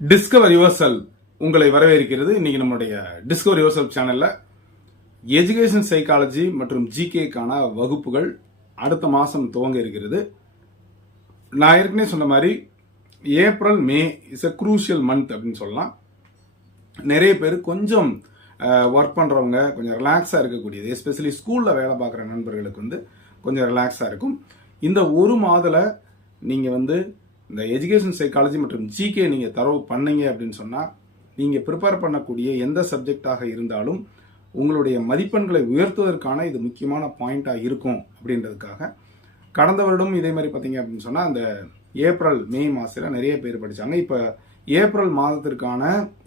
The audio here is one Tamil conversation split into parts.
டிஸ்கவர் யுவர் செல்ஃப் உங்களை வரவேற்கிறது. இன்னைக்கு நம்மளுடைய டிஸ்கவர் யுவர் செல்ஃப் சேனல்ல எஜுகேஷன் சைக்காலஜி மற்றும் ஜிகேக்கான வகுப்புகள் அடுத்த மாசம் துவங்க இருக்கிறது. நான் ஏற்கனவே சொன்ன மாதிரி April May is a crucial month அப்படின்னு சொல்லலாம். நிறைய பேர் கொஞ்சம் ஒர்க் பண்றவங்க கொஞ்சம் ரிலாக்ஸா இருக்கக்கூடியது, எஸ்பெஷலி ஸ்கூல்ல வேலை பார்க்குற நண்பர்களுக்கு கொஞ்சம் ரிலாக்ஸா இருக்கும். இந்த ஒரு மாதத்துல நீங்க இந்த எஜுகேஷன் சைக்காலஜி மற்றும் ஜிகே நீங்க தரவு பண்ணீங்க அப்படின்னு சொன்னா நீங்க ப்ரிப்பேர் பண்ணக்கூடிய எந்த சப்ஜெக்டாக இருந்தாலும் உங்களுடைய மதிப்பெண்களை உயர்த்துவதற்கான இது முக்கியமான பாயிண்டா இருக்கும் அப்படின்றதுக்காக கடந்த வருடம் இதே மாதிரி பார்த்தீங்க அப்படின்னு சொன்னா அந்த ஏப்ரல் மே மாசத்துல நிறைய பேர் படிச்சாங்க. இப்ப ஏப்ரல் மாதத்திற்கான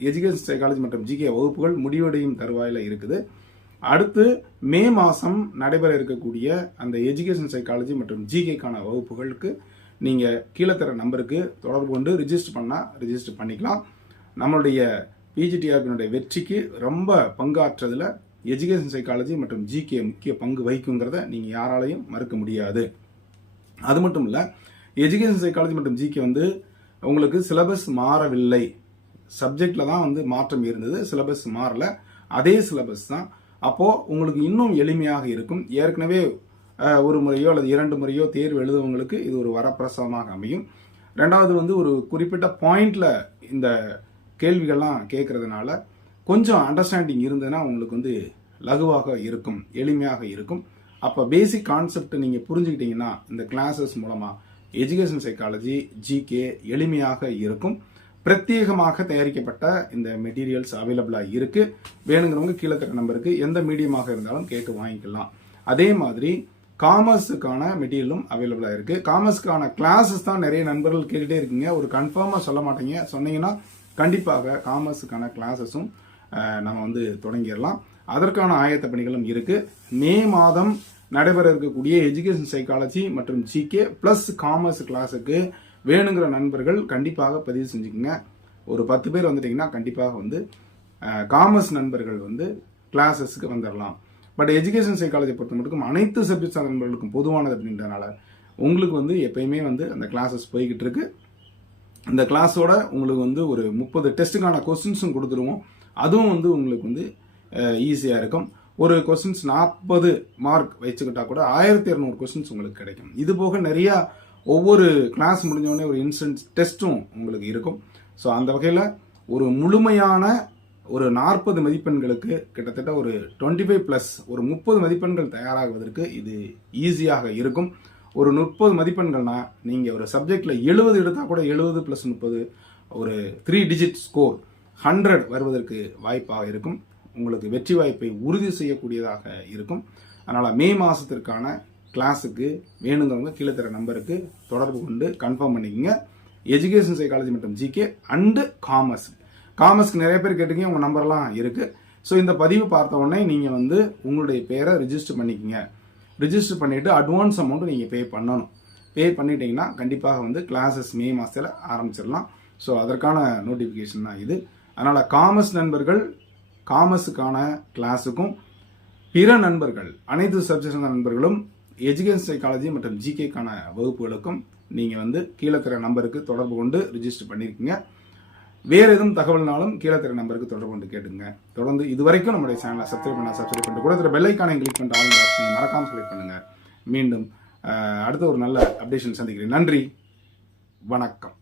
எஜுகேஷன் சைக்காலஜி மற்றும் ஜிகே வகுப்புகள் முடிவடையும் தருவாயில இருக்குது. அடுத்து மே மாசம் நடைபெற இருக்கக்கூடிய அந்த எஜுகேஷன் சைக்காலஜி மற்றும் ஜிகேக்கான வகுப்புகளுக்கு நீங்க கீழே தர நம்பருக்கு தொடர்பு கொண்டு ரிஜிஸ்டர் பண்ணிக்கலாம். நம்மளுடைய பிஜிடிஆர்பியினுடைய வெற்றிக்கு ரொம்ப பங்காற்றுறதுல எஜுகேஷன் சைக்காலஜி மற்றும் ஜிகே முக்கிய பங்கு வகிக்குங்கிறத நீங்க யாராலையும் மறுக்க முடியாது. அது மட்டும் இல்ல, எஜுகேஷன் சைக்காலஜி மற்றும் ஜிகே உங்களுக்கு சிலபஸ் மாறவில்லை. சப்ஜெக்ட்ல தான் மாற்றம் இருந்தது, சிலபஸ் மாறல, அதே சிலபஸ் தான். அப்போ உங்களுக்கு இன்னும் எளிமையாக இருக்கும். ஏற்கனவே ஒரு முறையோ அல்லது 2 முறையோ தேர்வு எழுதுவங்களுக்கு இது ஒரு வரப்பிரசாதமாக அமையும். ரெண்டாவது ஒரு குறிப்பிட்ட பாயிண்ட்ல இந்த கேள்விகள்லாம் கேட்கறதுனால கொஞ்சம் அண்டர்ஸ்டாண்டிங் இருந்ததுன்னா உங்களுக்கு லகுவாக இருக்கும், எளிமையாக இருக்கும். அப்ப பேசிக் கான்செப்ட் நீங்க புரிஞ்சுக்கிட்டீங்கன்னா இந்த கிளாஸஸ் மூலமா எஜுகேஷன் சைக்காலஜி ஜிகே எளிமையாக இருக்கும். பிரத்யேகமாக தயாரிக்கப்பட்ட இந்த மெட்டீரியல்ஸ் அவைலபிளா இருக்கு. வேணுங்கிறவங்க கீழே தர நம்பருக்கு எந்த மீடியமாக இருந்தாலும் கேட்டு வாங்கிக்கலாம். அதே மாதிரி காமர்ஸுக்கான மெட்டீரியலும் அவைலபிளா இருக்கு. காமர்ஸுக்கான கிளாஸஸ் தான் நிறைய நண்பர்கள் கேட்டுட்டே இருக்கீங்க, ஒரு கன்ஃபார்மா சொல்ல மாட்டீங்க. சொன்னீங்கன்னா கண்டிப்பாக காமர்ஸுக்கான கிளாஸஸும் நம்ம தொடங்கிடலாம். அதற்கான ஆயத்த பணிகளும் இருக்கு. மே மாதம் நடைபெற இருக்கக்கூடிய எஜுகேஷன் சைக்காலஜி மற்றும் ஜிகே பிளஸ் காமர்ஸ் கிளாஸுக்கு வேணுங்கிற நண்பர்கள் கண்டிப்பாக பதிவு செஞ்சுக்கோங்க. ஒரு 10 பேர் வந்துட்டீங்கன்னா கண்டிப்பாக காமர்ஸ் நண்பர்கள் கிளாஸஸ்க்கு வந்துடலாம். பட் எஜுகேஷன் சைக்காலஜி பொறுத்த மட்டும் அனைத்து சப்ஜெக்ட்ஸ் நண்பர்களுக்கும் பொதுவானது அப்படின்றனால உங்களுக்கு எப்பயுமே அந்த கிளாஸஸ் போய்கிட்டு இருக்கு. இந்த கிளாஸோட உங்களுக்கு ஒரு 30 டெஸ்ட்டுக்கான கொஸ்டின்ஸும் கொடுத்துருவோம். அதுவும் உங்களுக்கு ஈஸியா இருக்கும். ஒரு கொஸ்டின்ஸ் 40 மார்க் வச்சுக்கிட்டா கூட 1200 கொஸ்டின்ஸ் உங்களுக்கு கிடைக்கும். இது போக நிறைய ஒவ்வொரு கிளாஸ் முடிஞ்சோடனே ஒரு இன்ஸ்டன்ட் டெஸ்ட்டும் உங்களுக்கு இருக்கும். ஸோ அந்த வகையில் ஒரு முழுமையான ஒரு 40 மதிப்பெண்களுக்கு கிட்டத்தட்ட ஒரு 25+ ஒரு 30 மதிப்பெண்கள் தயாராகுவதற்கு இது ஈஸியாக இருக்கும். ஒரு 30 மதிப்பெண்கள்னா நீங்க ஒரு சப்ஜெக்ட்ல 70 எடுத்தா கூட 70 + 30 ஒரு 3 டிஜிட் ஸ்கோர் 100 வருவதற்கு வாய்ப்பாக இருக்கும். உங்களுக்கு வெற்றி வாய்ப்பை உறுதி செய்யக்கூடியதாக இருக்கும். அதனால மே மாசத்திற்கான கிளாஸுக்கு வேணுங்கிறவங்க கீழே தர நம்பருக்கு தொடர்பு கொண்டு கன்ஃபார்ம் பண்ணிக்கோங்க. எஜுகேஷன் சைக்காலஜி மற்றும் ஜிகே அண்ட் காமர்ஸ்க்கு நிறைய பேர் கேட்டீங்க, உங்க நம்பர்லாம் இருக்கு. ஸோ இந்த பதிவு பார்த்த உடனே நீங்க உங்களுடைய பேரை ரிஜிஸ்டர் பண்ணிக்கோங்க. ரிஜிஸ்டர் பண்ணிட்டு அட்வான்ஸ் அமௌண்ட் நீங்க பே பண்ணணும். பே பண்ணிட்டீங்கன்னா கண்டிப்பாக கிளாஸஸ் மே மாசத்துல ஆரம்பிச்சிடலாம். ஸோ அதற்கான நோட்டிபிகேஷன் தான் இது. அதனால காமர்ஸ் நண்பர்கள் காமர்ஸுக்கான கிளாஸுக்கும், பிற நண்பர்கள் அனைத்து சப்ஜெக்ட் நண்பர்களும் எஜுகேஷன் சைக்காலஜி மற்றும் ஜிகேக்கான வகுப்புகளுக்கும் நீங்க கீழே தர நம்பருக்கு தொடர்பு கொண்டு ரிஜிஸ்டர் பண்ணிருக்கீங்க. வேற எதுவும் தகவல்னாலும் கீழே தர நம்பருக்கு தொடர்பு கொண்டு கேட்டுங்க. தொடர்ந்து இதுவரைக்கும் நம்முடைய சேனலை சப்ஸ்கிரைப் பண்ணிட்டு கூட பெல் ஐக்கானை கிளிக் பண்ணிட்டு ஆல் ஆப்ஷனை மறக்காம செலக்ட் பண்ணுங்க. மீண்டும் அடுத்த ஒரு நல்ல அப்டேஷன் சந்திக்கிறேன். நன்றி, வணக்கம்.